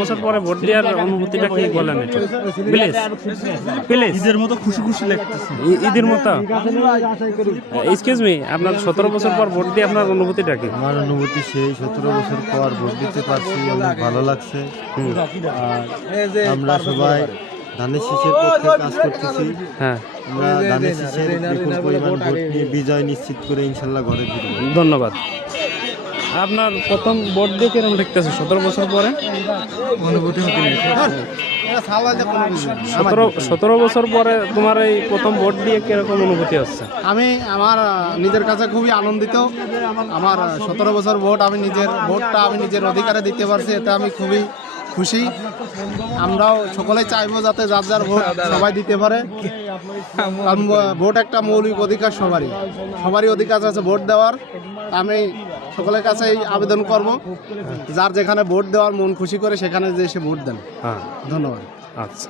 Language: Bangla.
বছর পরে ভোট দেওয়ার অনুভূতিটা কি বলেন একটু? Please please. ঈদের মতো খুশি খুশি লাগতেছে। ঈদের মতো। এক্সকিউজ মি, আপনার 17 বছর পর ভোট দিয়ে আপনার অনুভূতিটা কি? আমার অনুভূতি সেই 17 বছর পর ভোট দিতে পারছি, অনেক ভালো লাগছে। আর আমরা সবাই ধানের শীষের পক্ষে কাজ করতেছি। হ্যাঁ, আমরা ধানের শীষের বিপুল পরিমাণ ভোট নিয়ে বিজয় নিশ্চিত করে ইনশাল্লাহ ঘরে ফিরব। ধন্যবাদ। আপনার প্রথম ভোট দিয়ে কিরকম দেখতেছে 17 বছর পরে? অনুভূতি হতে নেই। 17 বছর পরে তোমার এই প্রথম ভোট দিয়ে কিরকম অনুভূতি হচ্ছে? আমি আমার নিজের কাছে খুবই আনন্দিত। আমার 17 বছর ভোট, আমি নিজের ভোটটা আমি নিজের অধিকারে দিতে পারছি, এতে আমি খুবই খুশি। আমরাও সকলেই চাইবো যাতে যার যার ভোট সবাই দিতে পারে, কারণ ভোট একটা মৌলিক অধিকার, সবারই অধিকার আছে ভোট দেওয়ার। আমি সকলের কাছেই আবেদন করব, যার যেখানে ভোট দেওয়ার মন খুশি করে সেখানে যে এসে ভোট দেন। হ্যাঁ, ধন্যবাদ। আচ্ছা।